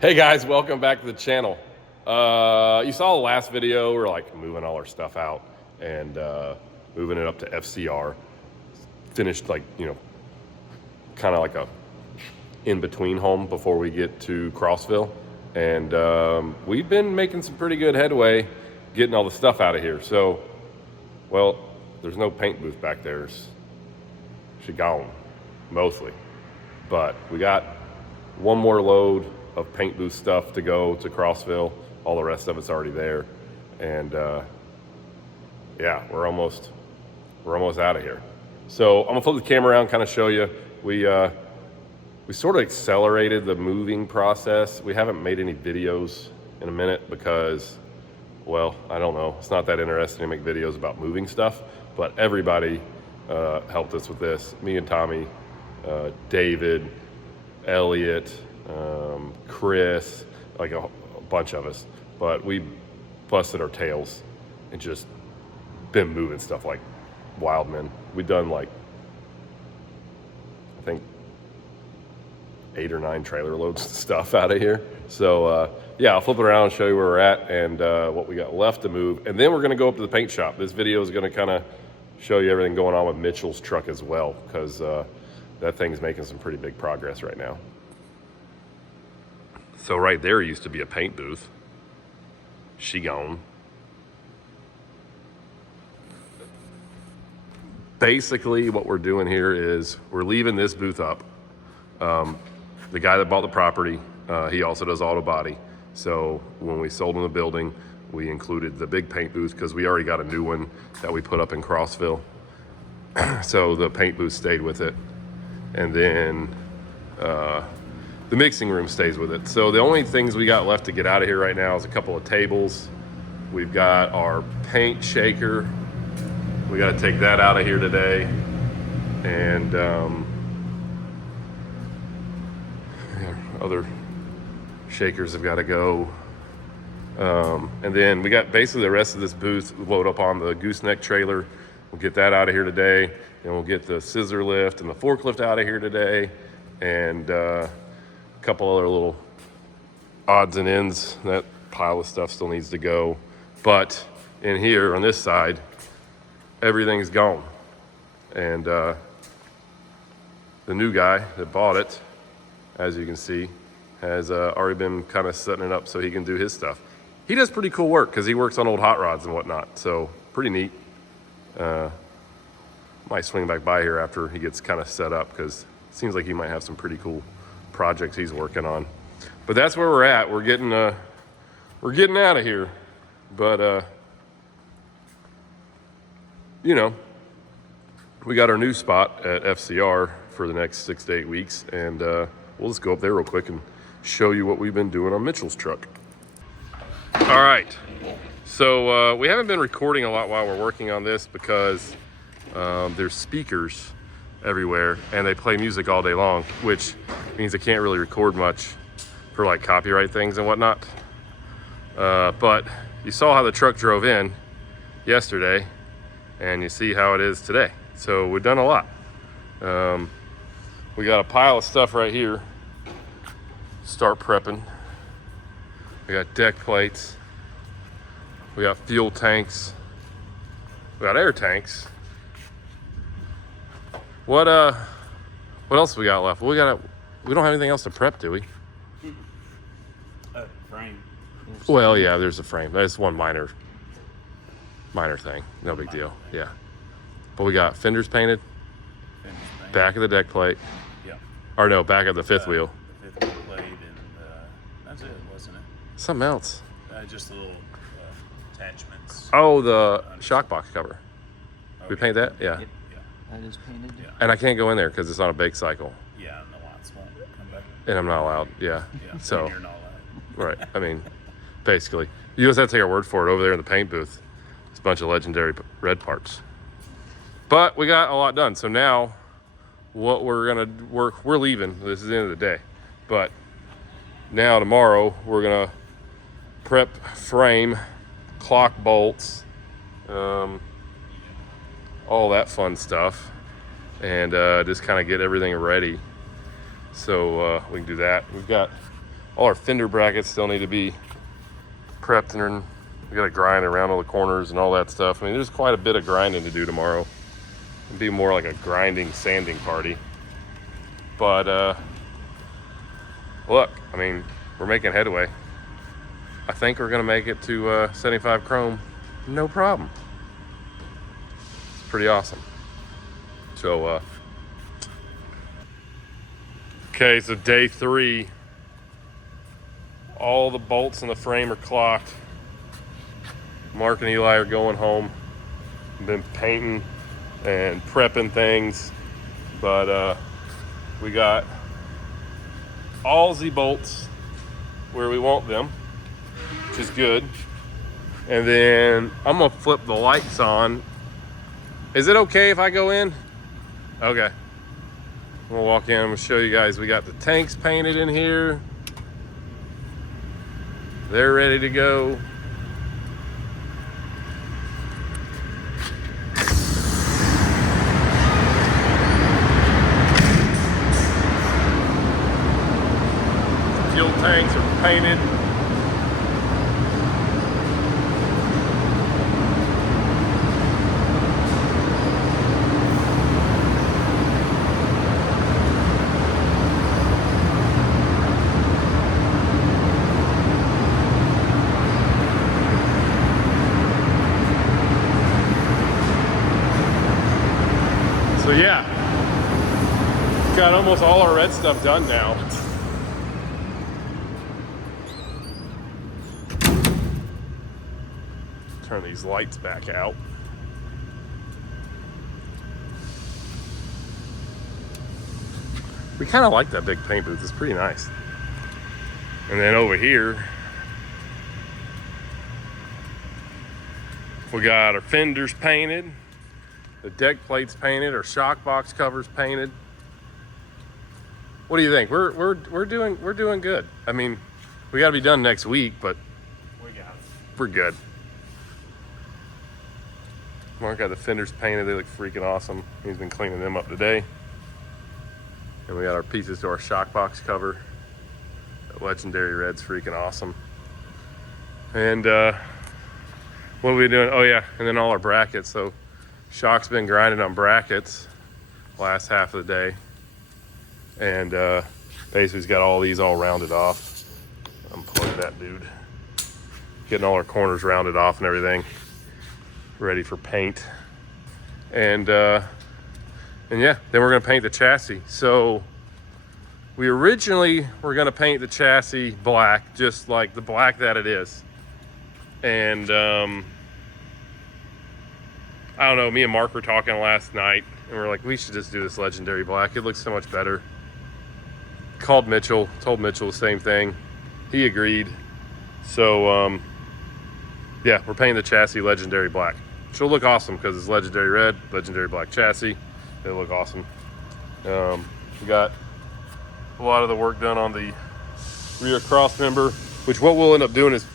Hey guys, welcome back to the channel. You saw the last video, we're like moving all our stuff out and moving it up to FCR. Finished like, kind of like a in-between home before we get to Crossville. And we've been making some pretty good headway getting all the stuff out of here. So, well, there's no paint booth back there. She gone, mostly. But we got one more load of paint booth stuff to go to Crossville. All the rest of it's already there. And yeah, we're almost out of here. So I'm gonna flip the camera around, kind of show you. We sort of accelerated the moving process. We haven't made any videos in a minute because, well, I don't know. It's not that interesting to make videos about moving stuff, but everybody helped us with this. Me and Tommy, David, Elliot, Chris, like a bunch of us. But we busted our tails and just been moving stuff like wild men. We've done like, I think, 8 or 9 trailer loads of stuff out of here. So yeah, I'll flip it around and show you where we're at and what we got left to move. And then we're gonna go up to the paint shop. This video is gonna kind of show you everything going on with Mitchel's truck as well, because that thing's making some pretty big progress right now. So right there used to be a paint booth. She gone. Basically what we're doing here is we're leaving this booth up. The guy that bought the property, he also does auto body. So when we sold him the building, we included the big paint booth because we already got a new one that we put up in Crossville. So the paint booth stayed with it. And then the mixing room stays with it. So the only things we got left to get out of here right now is a couple of tables. We've got our paint shaker. We got to take that out of here today. And other shakers have got to go. And then we got basically the rest of this booth load up on the gooseneck trailer. We'll get that out of here today. And we'll get the scissor lift and the forklift out of here today. And a couple other little odds and ends. That pile of stuff still needs to go. But in here on this side, everything's gone. And the new guy that bought it, as you can see, has already been kind of setting it up so he can do his stuff. He does pretty cool work because he works on old hot rods and whatnot. So pretty neat. Might swing back by here after he gets kind of set up because it seems like he might have some pretty cool projects he's working on. But that's where we're at. We're getting out of here. But we got our new spot at FCR for the next 6 to 8 weeks, and we'll just go up there real quick and show you what we've been doing on Mitchel's truck. All right, so we haven't been recording a lot while we're working on this because there's speakers everywhere and they play music all day long, which means I can't really record much for like copyright things and whatnot. But you saw how the truck drove in yesterday and you see how it is today. So we've done a lot. We got a pile of stuff right here. Start prepping. We got deck plates. We got fuel tanks. We got air tanks. What else we got left? We don't have anything else to prep, do we? Frame. Well, yeah, there's a frame. That's one minor thing. No big deal. Yeah. But we got fenders painted. Back of the deck plate. Yeah. Or no, back of the fifth wheel. The fifth wheel plate, and that's it, wasn't it? Something else. Just the little attachments. Oh, the shock box cover. We paint that? Yeah. Yep. That is painted. Yeah. And I can't go in there because it's on a bake cycle. Yeah, and the lights won't come back. And I'm not allowed. Yeah. Yeah. So, And you're not allowed. right. I mean, basically. You just have to take our word for it. Over there in the paint booth, it's a bunch of legendary red parts. But we got a lot done. So now what we're leaving. This is the end of the day. But now tomorrow we're gonna prep frame, clock bolts, all that fun stuff, and just kind of get everything ready so we can do that. We've got All our fender brackets still need to be prepped, and we got to grind around all the corners and all that stuff. I mean, there's quite a bit of grinding to do tomorrow. It'll be more like a grinding, sanding party. But look, I mean, we're making headway. I think we're gonna make it to 75 chrome, no problem. It's pretty awesome. So, okay, so day 3. All the bolts in the frame are clocked. Mark and Eli are going home. Been painting and prepping things, but we got all Z bolts where we want them, which is good. And then I'm gonna flip the lights on. Is it okay if I go in? Okay. I'm gonna walk in, I'm gonna show you guys. We got the tanks painted in here. They're ready to go. Fuel tanks are painted. So yeah, got almost all our red stuff done now. Turn these lights back out. We kind of like that big paint booth, it's pretty nice. And then over here, we got our fenders painted. The deck plates painted, our shock box covers painted. What do you think? We're doing good. I mean, we got to be done next week, but we're good. Mark got the fenders painted. They look freaking awesome. He's been cleaning them up today. And we got our pieces to our shock box cover. That legendary red's freaking awesome. And what are we doing? Oh yeah, and then all our brackets. So Shock's been grinding on brackets last half of the day, and basically he's got all these all rounded off. Unplug that dude. Getting all our corners rounded off and everything, ready for paint. And yeah, then we're gonna paint the chassis. So we originally were gonna paint the chassis black, just like the black that it is. And I don't know, me and Mark were talking last night, and we're like, we should just do this legendary black. It looks so much better. Called Mitchell, told Mitchell the same thing. He agreed. So, yeah, we're painting the chassis legendary black. She'll look awesome because it's legendary red, legendary black chassis. It'll look awesome. We got a lot of the work done on the rear cross member, which what we'll end up doing is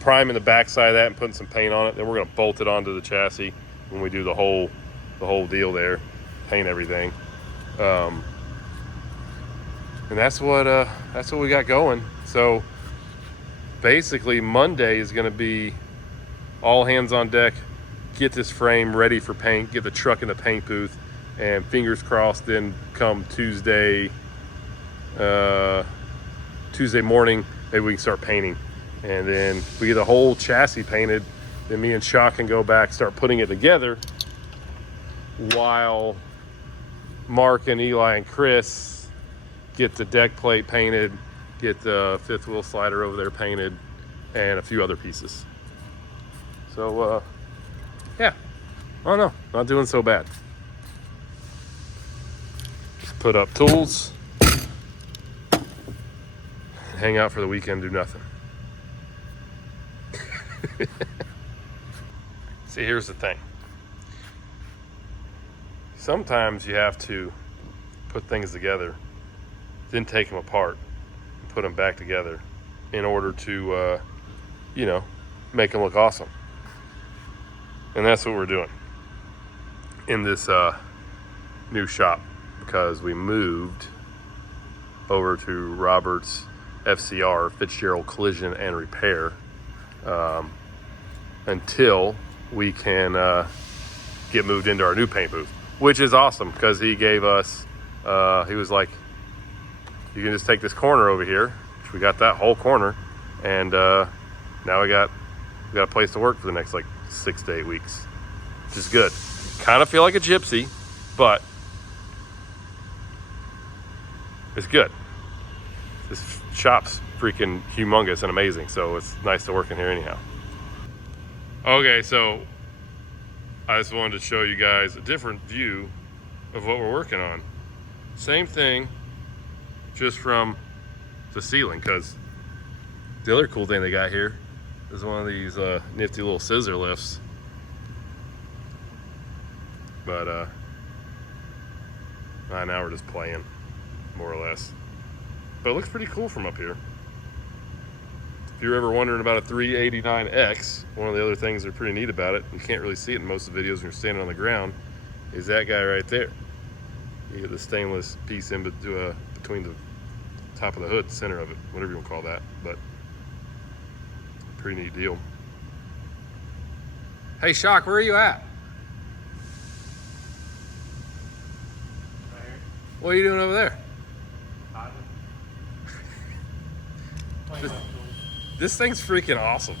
priming the backside of that and putting some paint on it. Then we're gonna bolt it onto the chassis when we do the whole deal there, paint everything. And that's what we got going. So basically Monday is gonna be all hands on deck, get this frame ready for paint, get the truck in the paint booth, and fingers crossed then come Tuesday morning, maybe we can start painting. And then we get the whole chassis painted, then me and Shock can go back, start putting it together, while Mark and Eli and Chris get the deck plate painted, get the fifth wheel slider over there painted, and a few other pieces. So, yeah, I don't know, not doing so bad. Just put up tools, hang out for the weekend, do nothing. See, here's the thing. Sometimes you have to put things together, then take them apart and put them back together in order to, make them look awesome. And that's what we're doing in this new shop, because we moved over to Robert's FCR, Fitzgerald Collision and Repair, until we can get moved into our new paint booth, which is awesome because he gave us, he was like, you can just take this corner over here, which we got that whole corner, and now we got a place to work for the next like 6 to 8 weeks, which is good. Kind of feel like a gypsy, but it's good. This shop's freaking humongous and amazing, so it's nice to work in here anyhow. Okay, so I just wanted to show you guys a different view of what we're working on. Same thing, just from the ceiling, because the other cool thing they got here is one of these nifty little scissor lifts. But right now we're just playing, more or less. But it looks pretty cool from up here. If you're ever wondering about a 389X, one of the other things that are pretty neat about it, you can't really see it in most of the videos when you're standing on the ground, is that guy right there. You get the stainless piece in between the top of the hood, the center of it, whatever you want to call that, but pretty neat deal. Hey Shock, where are you at? What are you doing over there? This thing's freaking awesome.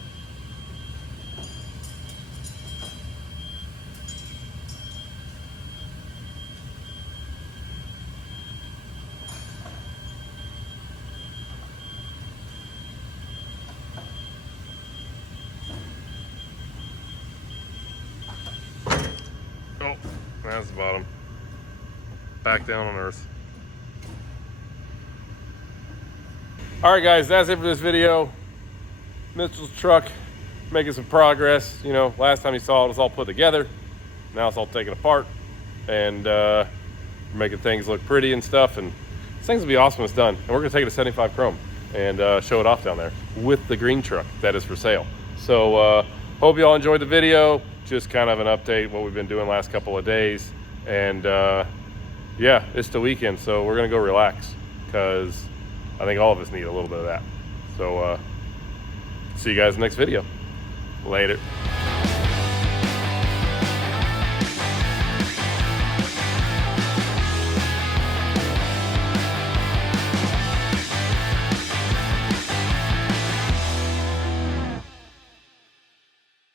Oh, that's the bottom. Back down on Earth. All right, guys, that's it for this video. Mitchel's truck making some progress. You know, last time you saw it was all put together. Now it's all taken apart, and we're making things look pretty and stuff. And this thing's will be awesome when it's done. And we're gonna take it to 75 Chrome and show it off down there with the green truck that is for sale. So hope you all enjoyed the video. Just kind of an update what we've been doing last couple of days. And yeah, it's the weekend, so we're gonna go relax because I think all of us need a little bit of that. So see you guys next video. Later.